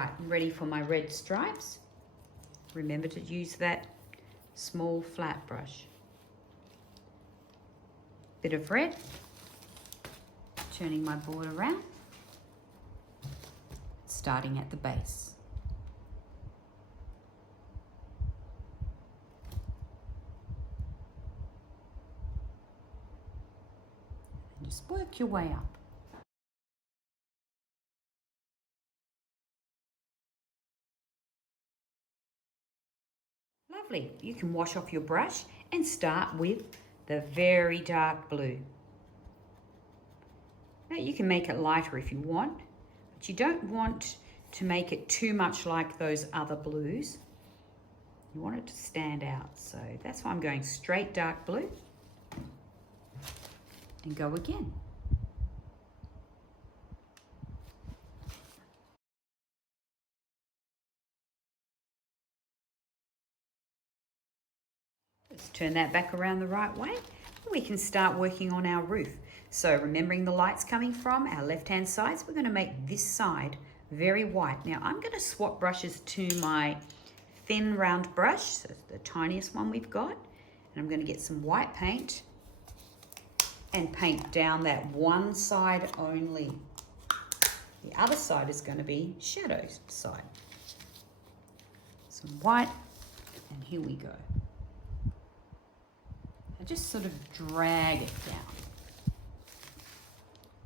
Right, I'm ready for my red stripes. Remember to use that small flat brush. Bit of red, turning my board around, starting at the base. And just work your way up. Lovely. You can wash off your brush and start with the very dark blue. Now you can make it lighter if you want, but you don't want to make it too much like those other blues. You want it to stand out, so that's why I'm going straight dark blue and go again. Let's turn that back around the right way. We can start working on our roof. So remembering the light's coming from our left-hand sides, we're going to make this side very white. Now I'm going to swap brushes to my thin round brush, so the tiniest one we've got, and I'm going to get some white paint and paint down that one side only. The other side is going to be shadow side. Some white, and here we go. And just sort of drag it down.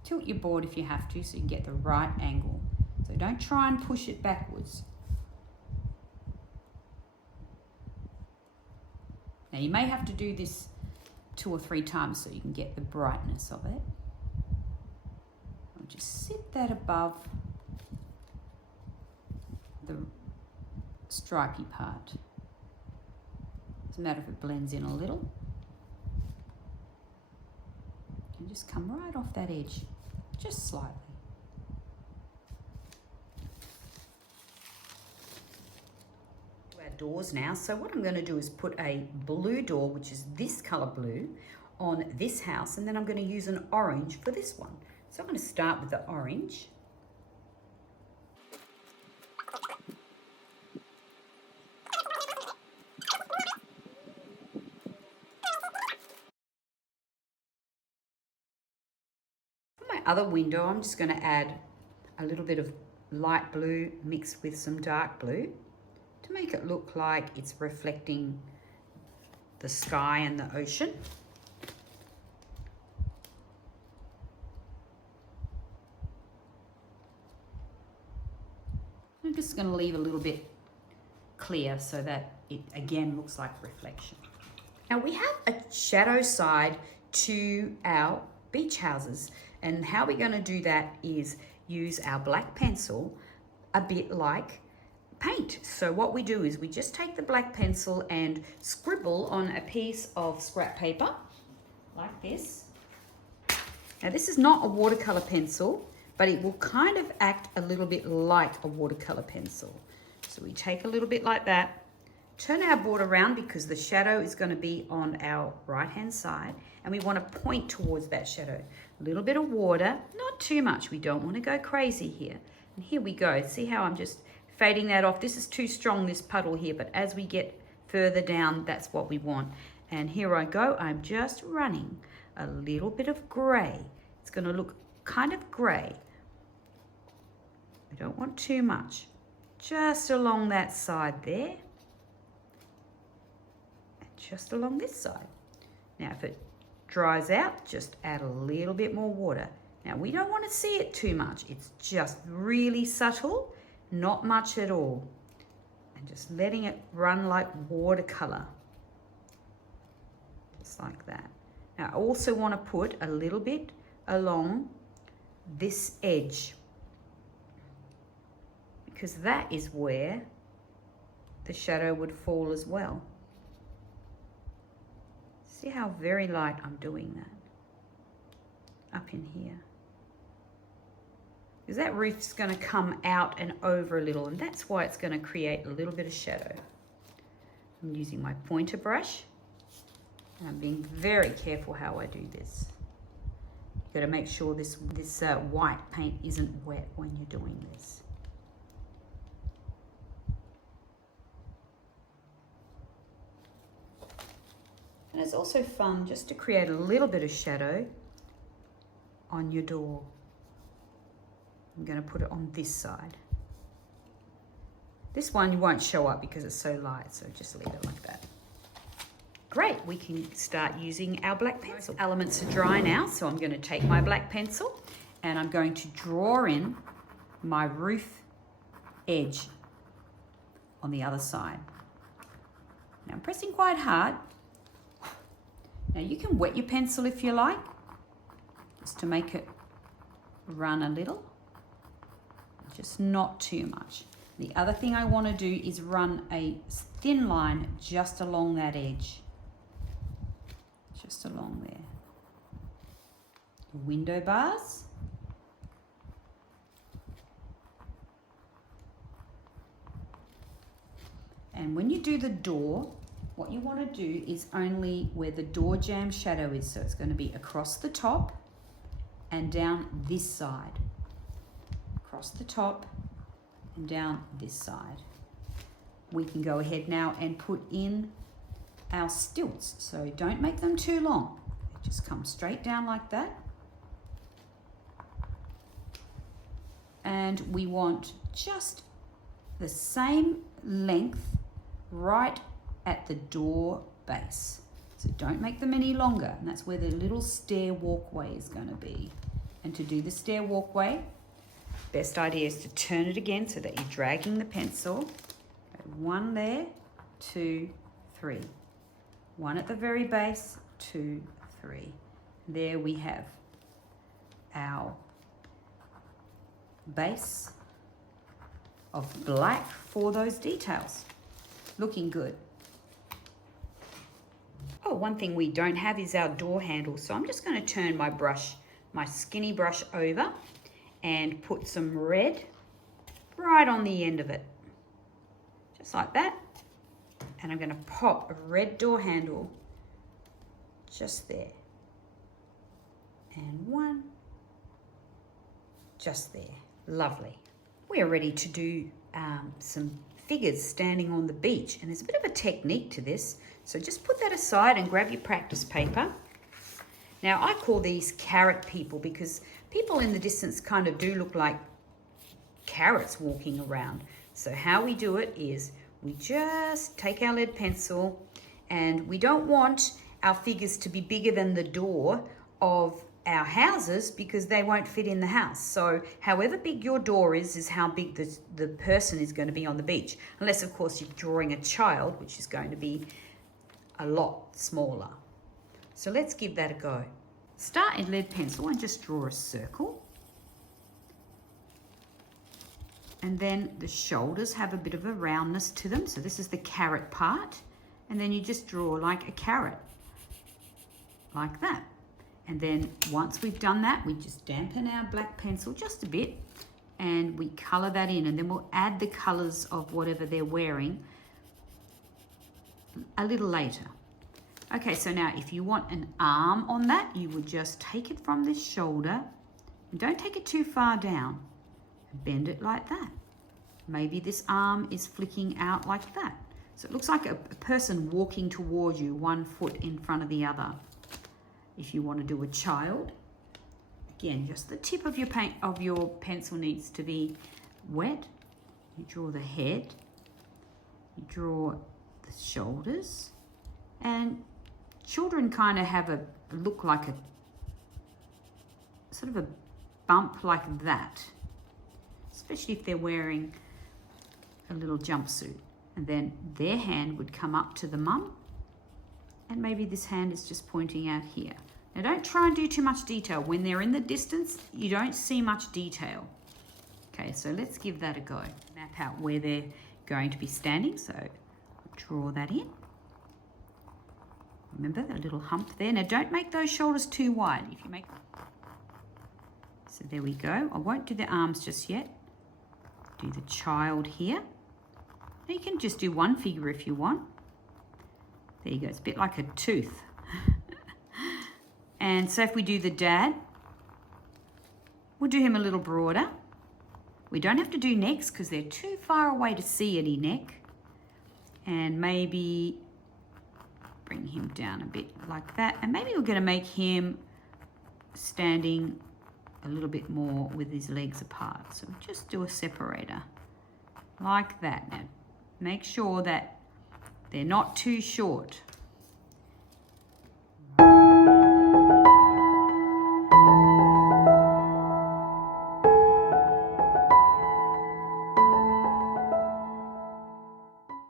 Tilt your board if you have to so you can get the right angle. So don't try and push it backwards. Now you may have to do this 2 or 3 times so you can get the brightness of it. I'll just sit that above the stripy part. Doesn't matter if it blends in a little. You can just come right off that edge, just slightly. Our doors now. So what I'm going to do is put a blue door, which is this color blue, on this house, and then I'm going to use an orange for this one. So I'm going to start with the orange. For my other window, I'm just going to add a little bit of light blue mixed with some dark blue to make it look like it's reflecting the sky and the ocean. I'm just going to leave a little bit clear so that it again looks like reflection. Now we have a shadow side to our beach houses, and how we're going to do that is use our black pencil a bit like paint. So what we do is we just take the black pencil and scribble on a piece of scrap paper like this. Now this is not a watercolor pencil, but it will kind of act a little bit like a watercolor pencil. So we take a little bit like that, turn our board around because the shadow is going to be on our right hand side, and we want to point towards that shadow. A little bit of water, not too much, we don't want to go crazy here. And here we go. See how I'm just fading that off? This is too strong, this puddle here, but as we get further down, that's what we want. And here I go. I'm just running a little bit of gray. It's going to look kind of gray. I don't want too much. Just along that side there. And just along this side. Now, if it dries out, just add a little bit more water. Now, we don't want to see it too much. It's just really subtle. Not much at all. And just letting it run like watercolor. Just like that. Now I also want to put a little bit along this edge, because that is where the shadow would fall as well. See how very light I'm doing that up in here. Because that roof's going to come out and over a little, and that's why it's going to create a little bit of shadow. I'm using my pointer brush, and I'm being very careful how I do this. You've got to make sure this white paint isn't wet when you're doing this. it's also fun just to create a little bit of shadow on your door. I'm going to put it on this side. This one won't show up because it's so light, so just leave it like that. Great, we can start using our black pencil. Elements are dry now, so I'm going to take my black pencil and I'm going to draw in my roof edge on the other side. Now I'm pressing quite hard. Now you can wet your pencil if you like, just to make it run a little, just not too much. The other thing I want to do is run a thin line just along that edge. Just along there. Window bars. And when you do the door, what you want to do is only where the door jamb shadow is. So it's going to be across the top and down this side. Across the top and down this side. We can go ahead now and put in our stilts. So don't make them too long. They just come straight down like that. And we want just the same length right at the door base. So don't make them any longer. And that's where the little stair walkway is going to be. And to do the stair walkway, best idea is to turn it again so that you're dragging the pencil. One there, 2, 3. One at the very base, 2, 3. There we have our base of black for those details. Looking good. Oh, one thing we don't have is our door handle. So I'm just going to turn my brush, my skinny brush over and put some red right on the end of it. Just like that. And I'm going to pop a red door handle just there. And one just there. Lovely. We are ready to do some figures standing on the beach, and there's a bit of a technique to this, so just put that aside and grab your practice paper. Now I call these carrot people because people in the distance kind of do look like carrots walking around. So how we do it is we just take our lead pencil, and we don't want our figures to be bigger than the door of our houses because they won't fit in the house. So however big your door is how big the person is going to be on the beach. Unless, of course, you're drawing a child, which is going to be a lot smaller. So let's give that a go. Start in lead pencil and just draw a circle. And then the shoulders have a bit of a roundness to them. So this is the carrot part. And then you just draw like a carrot, like that. And then once we've done that, we just dampen our black pencil just a bit and we colour that in, and then we'll add the colours of whatever they're wearing a little later. Okay, so now if you want an arm on that, you would just take it from this shoulder and don't take it too far down. Bend it like that. Maybe this arm is flicking out like that. So it looks like a person walking towards you, one foot in front of the other. If you want to do a child, again, just the tip of your pencil needs to be wet. You draw the head, you draw the shoulders, and children kind of have a look like a sort of a bump like that, especially if they're wearing a little jumpsuit. And then their hand would come up to the mum, and maybe this hand is just pointing out here. Now don't try and do too much detail. When they're in the distance, you don't see much detail. Okay, so let's give that a go. Map out where they're going to be standing. So draw that in. Remember the little hump there. Now don't make those shoulders too wide. If you make, so there we go. I won't do the arms just yet. Do the child here. Now you can just do one figure if you want. There you go, it's a bit like a tooth. And so if we do the dad, we'll do him a little broader. We don't have to do necks because they're too far away to see any neck. And maybe bring him down a bit like that. And maybe we're going to make him standing a little bit more with his legs apart. So just do a separator like that. Now make sure that they're not too short.